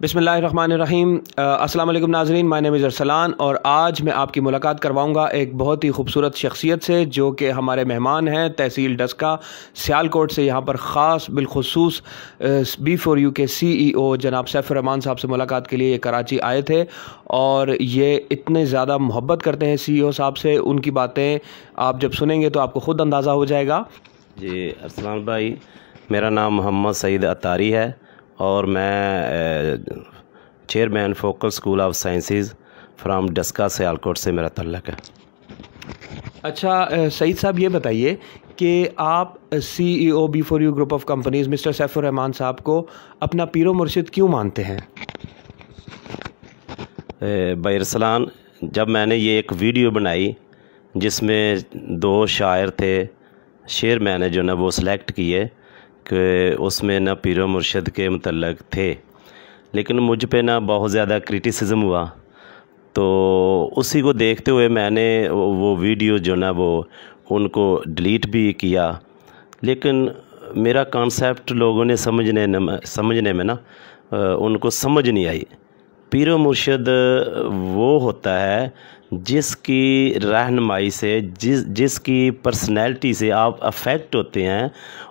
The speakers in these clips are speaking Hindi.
बिस्मिल्लाहिर्रहमानिर्रहीम। अस्सलाम वालेकुम नाज़रीन, माय नेम इज़ अरसलान और आज मैं आपकी मुलाकात करवाऊंगा एक बहुत ही खूबसूरत शख्सियत से जो कि हमारे मेहमान हैं तहसील डस्का सियालकोट से। यहाँ पर ख़ास बिलखुसूस B4U के CEO जनाब सैफुर रहमान साहब से मुलाकात के लिए कराची आए थे और ये इतने ज़्यादा मोहब्बत करते हैं CEO साहब से। उनकी बातें आप जब सुनेंगे तो आपको ख़ुद अंदाज़ा हो जाएगा। जी अरसलान भाई, मेरा नाम मोहम्मद सईद अतारी है और मैं chairman focal school of sciences from Daska Sialkot से मेरा तल्लक है। अच्छा सईद साहब, ये बताइए कि आप CEO B4U group of companies mister Saifur Rahman साहब को अपना पीरो मुर्शिद क्यों मानते हैं? भाई अरसलान, जब मैंने ये एक वीडियो बनाई जिसमें दो शायर थे, शेर मैंने जो ना वो सिलेक्ट किए कि उसमें ना पीरो मुर्शिद के मुतल्लक थे, लेकिन मुझ पे ना बहुत ज़्यादा क्रिटिसिज्म हुआ। तो उसी को देखते हुए मैंने वो वीडियो जो ना वो उनको डिलीट भी किया, लेकिन मेरा कॉन्सेप्ट लोगों ने समझने में ना उनको समझ नहीं आई। पीरो मुर्शिद वो होता है जिसकी रहनुमाई से, जिसकी पर्सनैलिटी से आप अफेक्ट होते हैं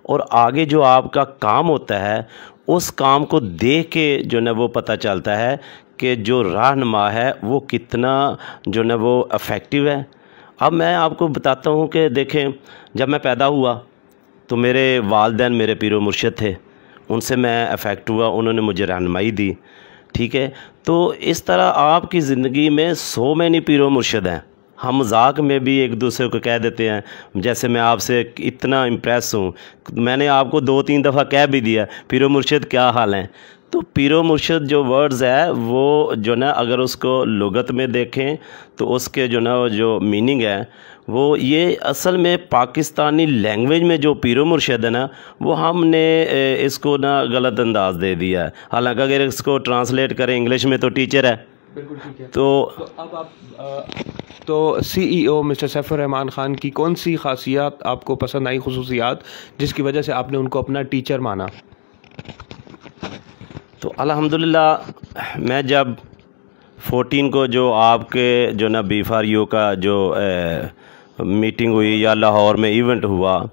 और आगे जो आपका काम होता है उस काम को देख के जो ना वो पता चलता है कि जो रहनुमा है वो कितना जो ना वो अफेक्टिव है। अब मैं आपको बताता हूँ कि देखें, जब मैं पैदा हुआ तो मेरे वालिदैन मेरे पीरो मुर्शिद थे, उनसे मैं अफेक्ट हुआ, उन्होंने मुझे रहनुमाई दी। ठीक है, तो इस तरह आपकी ज़िंदगी में सो मैनी पीरो मुर्शिद हैं। हम मजाक में भी एक दूसरे को कह देते हैं, जैसे मैं आपसे इतना इम्प्रेस हूँ, मैंने आपको 2-3 दफ़ा कह भी दिया पीरो मुर्शिद क्या हाल है। तो पीरो मुर्शिद जो वर्ड्स है वो जो ना अगर उसको लुगत में देखें तो उसके जो ना जो मीनिंग है वो ये असल में पाकिस्तानी लैंग्वेज में जो पीरो मुर्शिद है ना वो हमने इसको ना गलत अंदाज दे दिया है। हालांकि अगर इसको ट्रांसलेट करें इंग्लिश में तो टीचर है। बिल्कुल ठीक है। तो अब आप CEO मिस्टर सैफुर रहमान ख़ान की कौन सी खासियत आपको पसंद आई, खुसूसियात जिसकी वजह से आपने उनको अपना टीचर माना? तो अल्हम्दुलिल्लाह, मैं जब 14 को जो आपके जो ना B4U का जो मीटिंग हुई या लाहौर में इवेंट हुआ,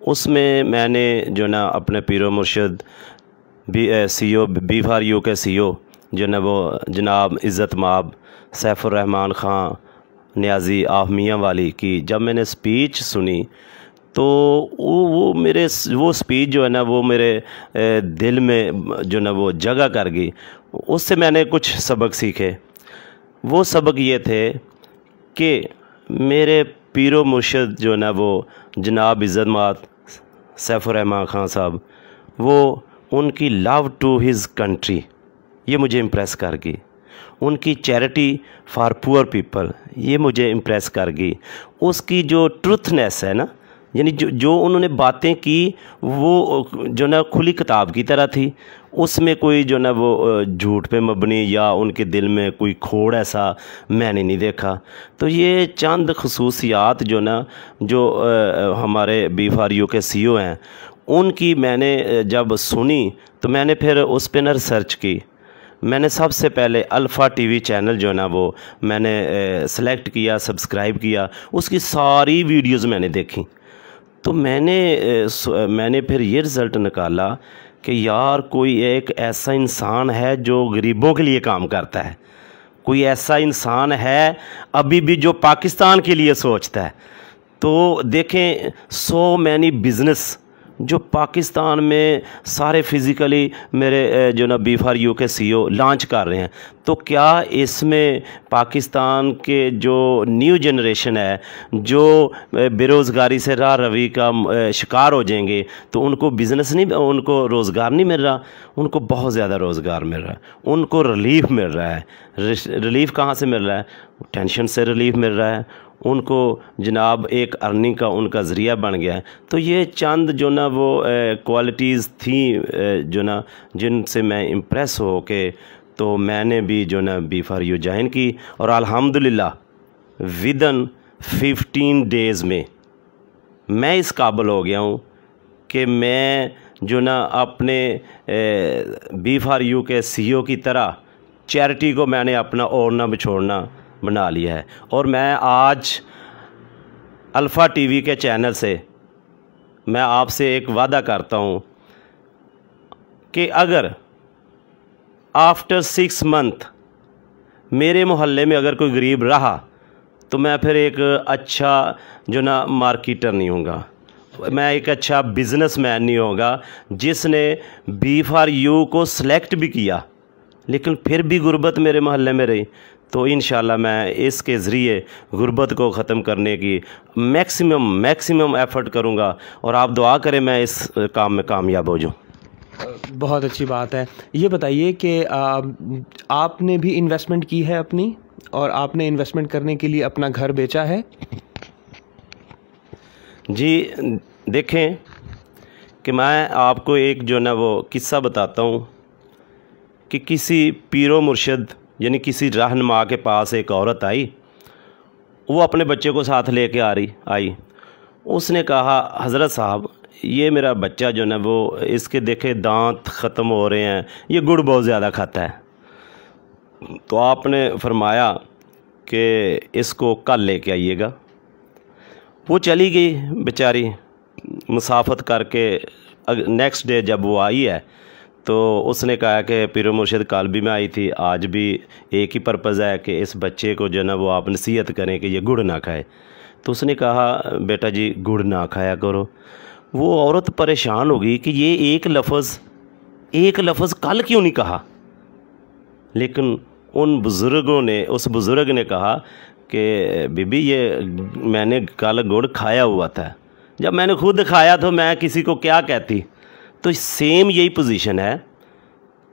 उसमें मैंने जो ना अपने पीरो मुर्शिद CEO B4U के CEO जो ना वो जनाब इज़्ज़त माब सैफुर रहमान ख़ान नियाज़ी आफ मियाँ वाली की जब मैंने स्पीच सुनी तो वो स्पीच जो है ना वो मेरे दिल में जो ना वो जगह कर गई। उससे मैंने कुछ सबक सीखे। वो सबक ये थे कि मेरे पीरो मुर्शिद जो ना वो जनाब इज़्ज़त माब सैफुर रहमान ख़ान साहब, वो उनकी लव टू हिज़ कंट्री ये मुझे इम्प्रेस कर गई। उनकी चैरिटी फॉर पुअर पीपल ये मुझे इम्प्रेस कर गई। उसकी जो ट्रुथनेस है ना, यानी जो उन्होंने बातें की वो जो ना खुली किताब की तरह थी, उसमें कोई जो ना वो झूठ पे मबनी या उनके दिल में कोई खोड़ ऐसा मैंने नहीं देखा। तो ये चंद खसूसियात जो ना जो हमारे B4U के CEO हैं उनकी मैंने जब सुनी तो मैंने फिर उस पर ना रिसर्च की। मैंने सबसे पहले अल्फ़ा TV चैनल जो ना वो मैंने सेलेक्ट किया, सब्सक्राइब किया, उसकी सारी वीडियोज़ मैंने देखी। तो मैंने फिर ये रिज़ल्ट निकाला कि यार कोई एक ऐसा इंसान है जो गरीबों के लिए काम करता है, कोई ऐसा इंसान है अभी भी जो पाकिस्तान के लिए सोचता है। तो देखें, सो मैनी बिज़नेस जो पाकिस्तान में सारे फिज़िकली मेरे जो ना B4U के CEO लॉन्च कर रहे हैं, तो क्या इसमें पाकिस्तान के जो न्यू जनरेशन है जो बेरोज़गारी से राह रवी का शिकार हो जाएंगे तो उनको बिज़नेस नहीं, उनको रोज़गार नहीं मिल रहा, उनको बहुत ज़्यादा रोज़गार मिल रहा है, उनको रिलीफ मिल रहा है। रिलीफ कहाँ से मिल रहा है? टेंशन से रिलीफ मिल रहा है उनको, जनाब एक अर्निंग का उनका ज़रिया बन गया है। तो ये चंद जो ना वो क्वालिटीज़ थी जो ना जिनसे मैं इम्प्रेस हो के तो मैंने भी जो ना B4U ज्वाइन की और अल्हम्दुलिल्लाह विदिन 15 डेज़ में मैं इस काबिल हो गया हूँ कि मैं जो ना अपने B4U के CEO की तरह चैरिटी को मैंने अपना ओढ़ना बिछोड़ना बना लिया है। और मैं आज अल्फ़ा टीवी के चैनल से मैं आपसे एक वादा करता हूँ कि अगर आफ्टर 6 मंथ मेरे मोहल्ले में अगर कोई गरीब रहा तो मैं फिर एक अच्छा जो ना मार्केटर नहीं होगा, मैं एक अच्छा बिज़नेसमैन नहीं होगा जिसने B4U को सिलेक्ट भी किया लेकिन फिर भी गुर्बत मेरे मोहल्ले में रही। तो इंशाल्लाह मैं इसके ज़रिए गुर्बत को ख़त्म करने की मैक्सिमम एफ़र्ट करूँगा और आप दुआ करें मैं इस काम में कामयाब हो जाऊँ। बहुत अच्छी बात है। ये बताइए कि आपने भी इन्वेस्टमेंट की है अपनी, और आपने इन्वेस्टमेंट करने के लिए अपना घर बेचा है? जी देखें कि मैं आपको एक जो ना वो किस्सा बताता हूँ कि किसी पीरो मुर्शिद यानी किसी रहनुमा के पास एक औरत आई, वो अपने बच्चे को साथ लेके आई। उसने कहा, हज़रत साहब ये मेरा बच्चा जो ना वो इसके देखे दांत ख़त्म हो रहे हैं, ये गुड़ बहुत ज़्यादा खाता है। तो आपने फरमाया कि इसको कल लेके आइएगा। वो चली गई बेचारी मुसाफत करके। नेक्स्ट डे जब वो आई है तो उसने कहा कि पीरो मुर्शिद कल भी मैं आई थी, आज भी एक ही पर्पज़ है कि इस बच्चे को जो ना वो आप नसीहत करें कि ये गुड़ ना खाए। तो उसने कहा बेटा जी गुड़ ना खाया करो। वो औरत परेशान हो गई कि ये एक लफ्ज़ कल क्यों नहीं कहा। लेकिन उस बुज़ुर्ग ने कहा कि बीबी ये मैंने कल गुड़ खाया हुआ था, जब मैंने खुद खाया तो मैं किसी को क्या कहती। तो सेम यही पोजीशन है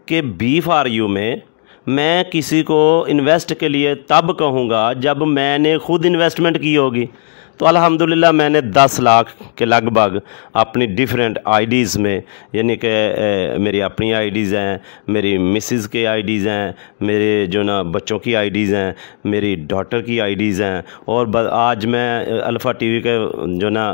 कि B4U में मैं किसी को इन्वेस्ट के लिए तब कहूँगा जब मैंने खुद इन्वेस्टमेंट की होगी। तो अल्हम्दुलिल्लाह मैंने 10 लाख के लगभग अपनी डिफरेंट आईडीज़ में, यानी कि मेरी अपनी आईडीज़ हैं, मेरी मिसेस के आईडीज़ हैं, मेरे जो ना बच्चों की आईडीज़ हैं, मेरी डॉटर की आईडीज़ हैं। और आज मैं अल्फ़ा टीवी के जो ना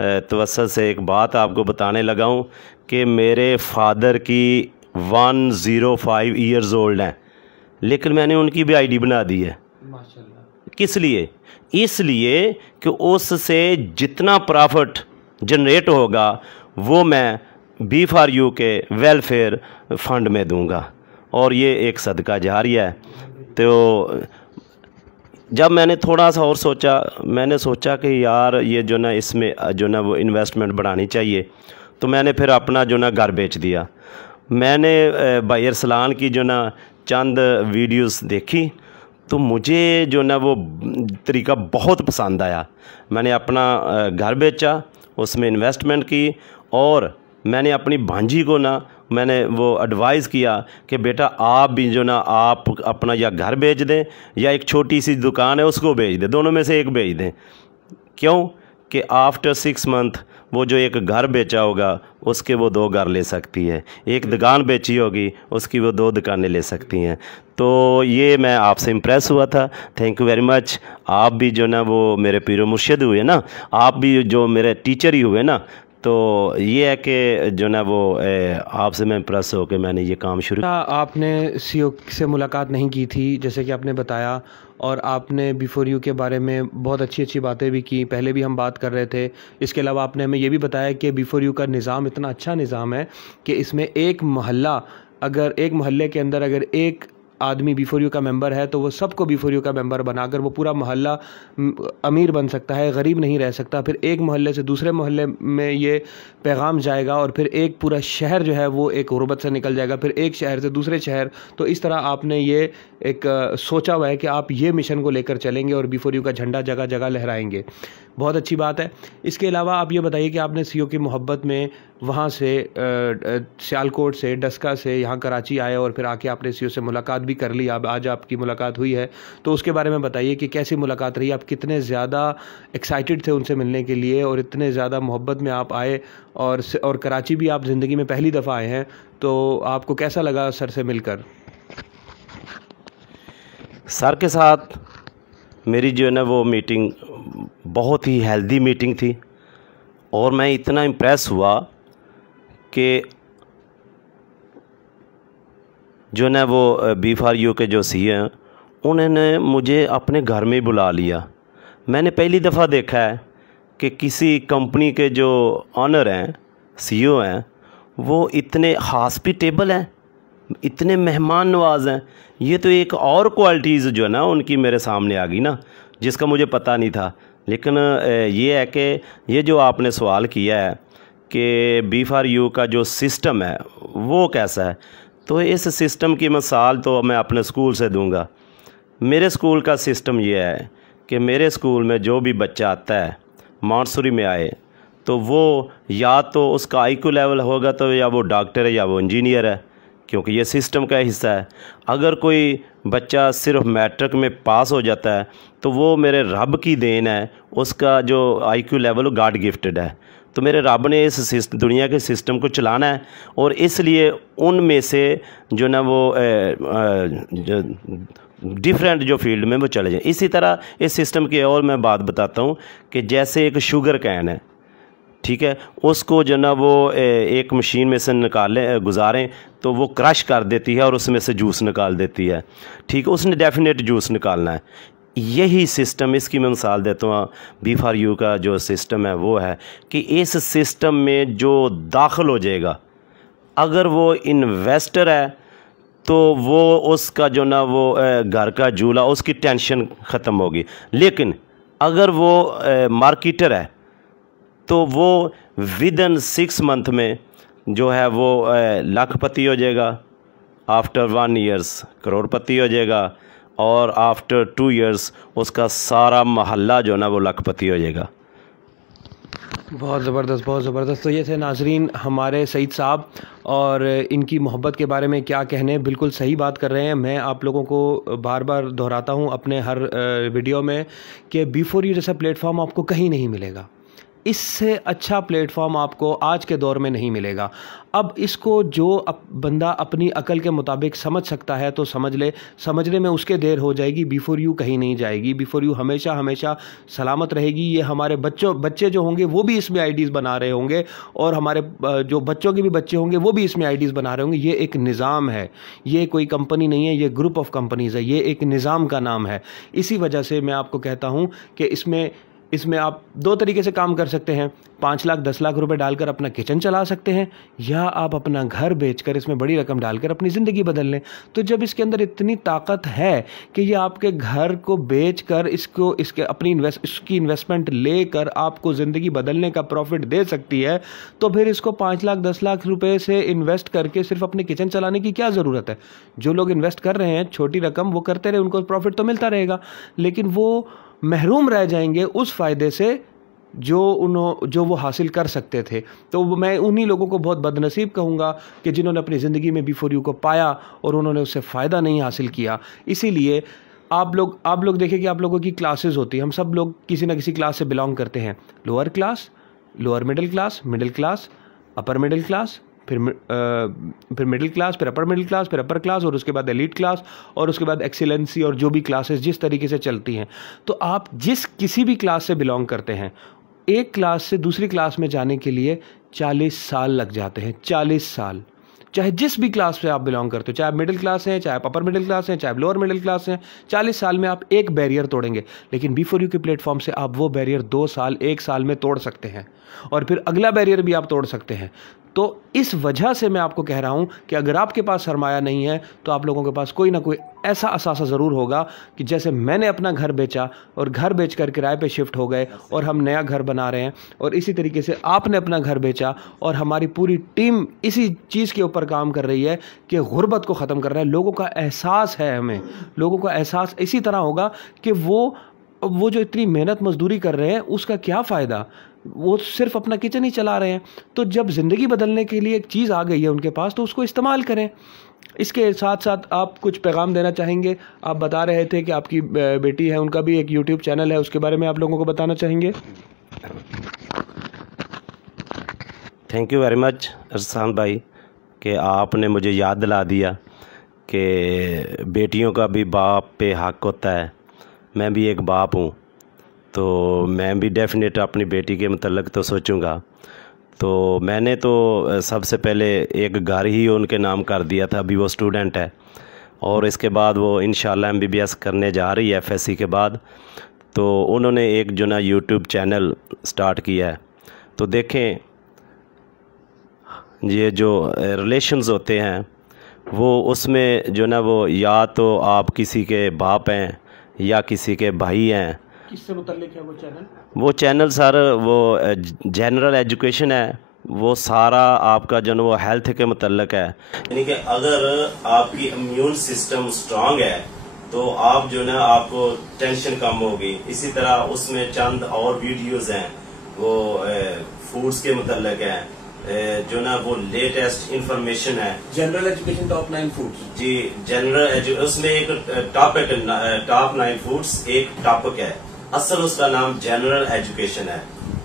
तवस्सुत से एक बात आपको बताने लगा हूँ कि मेरे फादर की 105 ईयर्स ओल्ड हैं, लेकिन मैंने उनकी भी आईडी बना दी है। माशाल्लाह। किस लिए? इसलिए कि उससे जितना प्रॉफिट जनरेट होगा वो मैं B4U के वेलफेयर फ़ंड में दूंगा, और ये एक सदका जारिया है। तो जब मैंने थोड़ा सा और सोचा, मैंने सोचा कि यार ये जो ना इसमें जो ना वो इन्वेस्टमेंट बढ़ानी चाहिए। तो मैंने फिर अपना जो ना घर बेच दिया। मैंने भाई अरसलान की जो ना चंद वीडियोस देखी तो मुझे जो ना वो तरीका बहुत पसंद आया। मैंने अपना घर बेचा, उसमें इन्वेस्टमेंट की, और मैंने अपनी भांजी को ना मैंने वो एडवाइस किया कि बेटा आप भी जो ना आप अपना या घर बेच दें या एक छोटी सी दुकान है उसको बेच दें, दोनों में से एक बेच दें। क्यों कि आफ्टर 6 मंथ वो जो एक घर बेचा होगा उसके वो 2 घर ले सकती है, एक दुकान बेची होगी उसकी वो 2 दुकानें ले सकती हैं। तो ये मैं आपसे इम्प्रेस हुआ था। Thank you very much. आप भी जो ना वो मेरे पीरो मुर्शिद हुए ना, आप भी जो मेरे टीचर ही हुए ना, तो ये है कि जो ना वो आपसे मैं इम्प्रेस हो के मैंने ये काम शुरू। आपने CEO से मुलाकात नहीं की थी जैसे कि आपने बताया, और आपने B4U के बारे में बहुत अच्छी बातें भी की, पहले भी हम बात कर रहे थे। इसके अलावा आपने हमें ये भी बताया कि B4U का निज़ाम इतना अच्छा निज़ाम है कि इसमें एक मोहल्ले के अंदर अगर एक आदमी B4U का मेंबर है तो वो सबको B4U का मेंबर बनाकर वो पूरा मोहल्ला अमीर बन सकता है, गरीब नहीं रह सकता। फिर एक मोहल्ले से दूसरे मोहल्ले में ये पैगाम जाएगा और फिर एक पूरा शहर जो है वो एक गुर्बत से निकल जाएगा, फिर एक शहर से दूसरे शहर। तो इस तरह आपने ये एक सोचा हुआ है कि आप ये मिशन को लेकर चलेंगे और B4U का झंडा जगह जगह लहराएंगे। बहुत अच्छी बात है। इसके अलावा आप ये बताइए कि आपने CEO की मोहब्बत में वहाँ से सियालकोट से, डस्का से यहाँ कराची आए और फिर आके आपने CEO से मुलाकात भी कर ली। अब आज आपकी मुलाकात हुई है, तो उसके बारे में बताइए कि कैसी मुलाकात रही, आप कितने ज़्यादा एक्साइटेड थे उनसे मिलने के लिए और इतने ज़्यादा मोहब्बत में आप आए, और कराची भी आप ज़िंदगी में पहली दफ़ा आए हैं, तो आपको कैसा लगा सर से मिलकर? सर के साथ मेरी जो है ना वो मीटिंग बहुत ही हेल्दी मीटिंग थी, और मैं इतना इम्प्रेस हुआ कि जो ना वो B4U के जो सी हैं उन्होंने मुझे अपने घर में बुला लिया। मैंने पहली दफ़ा देखा है कि किसी कंपनी के जो ऑनर हैं, CEO हैं, वो इतने हॉस्पिटेबल हैं, इतने मेहमान नवाज हैं। ये तो एक और क्वालिटीज़ जो है ना उनकी मेरे सामने आ गई ना, जिसका मुझे पता नहीं था। लेकिन ये है कि ये जो आपने सवाल किया है कि B4U का जो सिस्टम है वो कैसा है, तो इस सिस्टम की मिसाल तो मैं अपने स्कूल से दूंगा। मेरे स्कूल का सिस्टम ये है कि मेरे स्कूल में जो भी बच्चा आता है मॉन्टेसरी में आए तो वो या तो उसका IQ लेवल होगा तो या वो डॉक्टर है या वो इंजीनियर है, क्योंकि ये सिस्टम का हिस्सा है। अगर कोई बच्चा सिर्फ मैट्रिक में पास हो जाता है तो वो मेरे रब की देन है, उसका जो IQ लेवल गॉड गिफ्टेड है। तो मेरे रब ने इस दुनिया के सिस्टम को चलाना है और इसलिए उनमें से जो ना वो डिफरेंट जो फील्ड में वो चले जाएं। इसी तरह इस सिस्टम की और मैं बात बताता हूँ कि जैसे एक शुगर कैन है, ठीक है, उसको जो ना वो एक मशीन में से गुजारें तो वो क्रश कर देती है और उसमें से जूस निकाल देती है, ठीक है, उसने डेफिनेट जूस निकालना है। यही सिस्टम, इसकी मैं मिसाल देता हूँ, B4U का जो सिस्टम है वो है कि इस सिस्टम में जो दाखिल हो जाएगा, अगर वो इन्वेस्टर है तो वो उसका जो ना वो घर का झूला, उसकी टेंशन ख़त्म होगी। लेकिन अगर वो मार्केटर है तो वो विदिन 6 मंथ में जो है वो लाखपति हो जाएगा, आफ्टर 1 ईयर्स करोड़पति हो जाएगा और आफ्टर 2 ईयर्स उसका सारा महल्ला जो ना वो लाखपति हो जाएगा। बहुत ज़बरदस्त, बहुत ज़बरदस्त। तो ये थे नाजरीन हमारे सईद साहब, और इनकी मोहब्बत के बारे में क्या कहने, बिल्कुल सही बात कर रहे हैं। मैं आप लोगों को बार बार दोहराता हूँ अपने हर वीडियो में कि B4U जैसा प्लेटफॉर्म आपको कहीं नहीं मिलेगा। इससे अच्छा प्लेटफॉर्म आपको आज के दौर में नहीं मिलेगा। अब इसको जो बंदा अपनी अकल के मुताबिक समझ सकता है तो समझ ले, समझने में उसके देर हो जाएगी। B4U कहीं नहीं जाएगी, B4U हमेशा हमेशा सलामत रहेगी। ये हमारे बच्चे जो होंगे वो भी इसमें आईडीज़ बना रहे होंगे, और हमारे जो बच्चों के भी बच्चे होंगे वो भी इसमें आईडीज़ बना रहे होंगे। ये एक निज़ाम है, ये कोई कंपनी नहीं है, ये ग्रुप ऑफ कंपनीज़ है, ये एक निज़ाम का नाम है। इसी वजह से मैं आपको कहता हूँ कि इसमें आप 2 तरीके से काम कर सकते हैं। 5 लाख 10 लाख रुपए डालकर अपना किचन चला सकते हैं, या आप अपना घर बेचकर इसमें बड़ी रकम डालकर अपनी ज़िंदगी बदल लें। तो जब इसके अंदर इतनी ताकत है कि ये आपके घर को बेचकर इसकी इन्वेस्टमेंट लेकर आपको ज़िंदगी बदलने का प्रॉफिट दे सकती है, तो फिर इसको 5 लाख 10 लाख रुपए से इन्वेस्ट करके सिर्फ अपने किचन चलाने की क्या ज़रूरत है। जो लोग इन्वेस्ट कर रहे हैं छोटी रकम, वो करते रहे, उनको प्रॉफिट तो मिलता रहेगा, लेकिन वो महरूम रह जाएंगे उस फ़ायदे से जो वो हासिल कर सकते थे। तो मैं उन्हीं लोगों को बहुत बदनसीब कहूँगा कि जिन्होंने अपनी ज़िंदगी में B4U को पाया और उन्होंने उससे फ़ायदा नहीं हासिल किया। इसीलिए आप लोग देखिए कि आप लोगों की क्लासेस होती हैं, हम सब लोग किसी न किसी क्लास से बिलोंग करते हैं। Lower class, lower middle class, upper middle class, फिर मिडिल क्लास, फिर अपर मिडिल क्लास, फिर अपर क्लास, और उसके बाद एलीट क्लास, और उसके बाद एक्सीलेंसी, और जो भी क्लासेस जिस तरीके से चलती हैं। तो आप किसी भी क्लास से बिलोंग करते हैं, एक क्लास से दूसरी क्लास में जाने के लिए 40 साल लग जाते हैं। 40 साल, चाहे जिस भी क्लास से आप बिलोंग करते हो, चाहे आप मिडिल क्लास हैं, चाहे आप अपर मिडिल क्लास हैं, चाहे आप लोअर मिडिल क्लास हैं, 40 साल में आप एक बैरियर तोड़ेंगे। लेकिन B4U के प्लेटफॉर्म से आप वो बैरियर 2 साल 1 साल में तोड़ सकते हैं, और फिर अगला बैरियर भी आप तोड़ सकते हैं। तो इस वजह से मैं आपको कह रहा हूं कि अगर आपके पास सरमाया नहीं है तो आप लोगों के पास कोई ना कोई ऐसा असासा ज़रूर होगा कि जैसे मैंने अपना घर बेचा और घर बेचकर किराए पे शिफ्ट हो गए और हम नया घर बना रहे हैं, और इसी तरीके से आपने अपना घर बेचा और हमारी पूरी टीम इसी चीज़ के ऊपर काम कर रही है कि गुर्बत को ख़त्म कर रहा है। लोगों का एहसास है, हमें लोगों का एहसास इसी तरह होगा कि वो जो इतनी मेहनत मजदूरी कर रहे हैं उसका क्या फ़ायदा, वो सिर्फ अपना किचन ही चला रहे हैं। तो जब ज़िंदगी बदलने के लिए एक चीज़ आ गई है उनके पास तो उसको इस्तेमाल करें। इसके साथ साथ आप कुछ पैगाम देना चाहेंगे? आप बता रहे थे कि आपकी बेटी है, उनका भी एक YouTube चैनल है, उसके बारे में आप लोगों को बताना चाहेंगे? थैंक यू वेरी मच अरसान भाई कि आपने मुझे याद दिला दिया कि बेटियों का भी बाप पे हक होता है। मैं भी एक बाप हूँ, तो मैं भी डेफिनेट अपनी बेटी के मतलब तो सोचूंगा। तो मैंने तो सबसे पहले एक घर ही उनके नाम कर दिया था, अभी वो स्टूडेंट है, और इसके बाद वो इंशाल्लाह MBBS करने जा रही है FSC के बाद। तो उन्होंने एक जो ना YouTube चैनल स्टार्ट किया है। तो देखें, ये जो रिलेशंस होते हैं वो उसमें जो ना वो या तो आप किसी के बाप हैं या किसी के भाई हैं। किससे मुतल्लिक है वो चैनल? वो चैनल सर वो जनरल एजुकेशन है, वो सारा आपका जो ना वो हेल्थ के मुतल्लिक है। यानी कि अगर आपकी इम्यून सिस्टम स्ट्रांग है तो आप जो ना आपको टेंशन कम होगी। इसी तरह उसमें चंद और वीडियोस हैं वो फूड्स के मुतल्लिक हैं, जो ना वो लेटेस्ट इंफॉर्मेशन है। जनरल एजुकेशन टॉप 9 फूड्स जी, जनरल उसमें एक टॉप 9 फूड्स एक टॉपिक है, असल उसका नाम जनरल एजुकेशन है।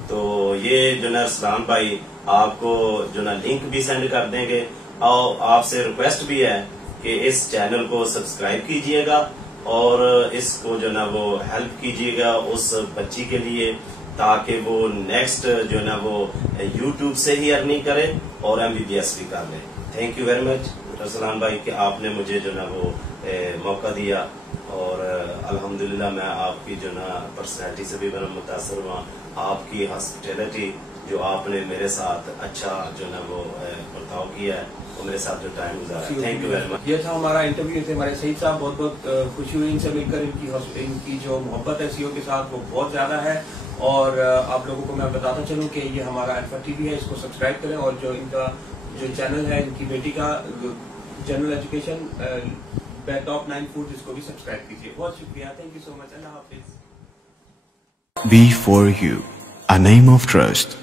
तो ये जो ना रसलान भाई आपको जो ना लिंक भी सेंड कर देंगे, और आपसे रिक्वेस्ट भी है कि इस चैनल को सब्सक्राइब कीजिएगा और इसको जो ना वो हेल्प कीजिएगा उस बच्ची के लिए, ताकि वो नेक्स्ट जो ना वो YouTube से ही अर्निंग करे और MBBS भी कर ले। Thank you very much Ruslaan भाई कि आपने मुझे जो ना वो मौका दिया, और अल्हम्दुलिल्लाह मैं आपकी जो ना पर्सनैलिटी से भी बड़ा मुतासर हुआ। आपकी हॉस्पिटैलिटी जो आपने मेरे साथ अच्छा जो ना वो बर्ताव किया है, वो मेरे साथ जो टाइम गुजारा, थैंक यू वेरी मच। ये था हमारा इंटरव्यू थे हमारे सईद साहब, बहुत बहुत खुशी हुई इनसे मिलकर। इनकी जो मोहब्बत है CEO के साथ वो बहुत ज्यादा है। और आप लोगों को मैं बताता चलूं कि ये हमारा अल्फा TV है, इसको सब्सक्राइब करें, और जो इनका जो चैनल है इनकी बेटी का जनरल एजुकेशन टॉप 9 फूड, इसको भी सब्सक्राइब कीजिए। बहुत शुक्रिया, thank you so much, Allah Hafiz. B4U, a name of trust.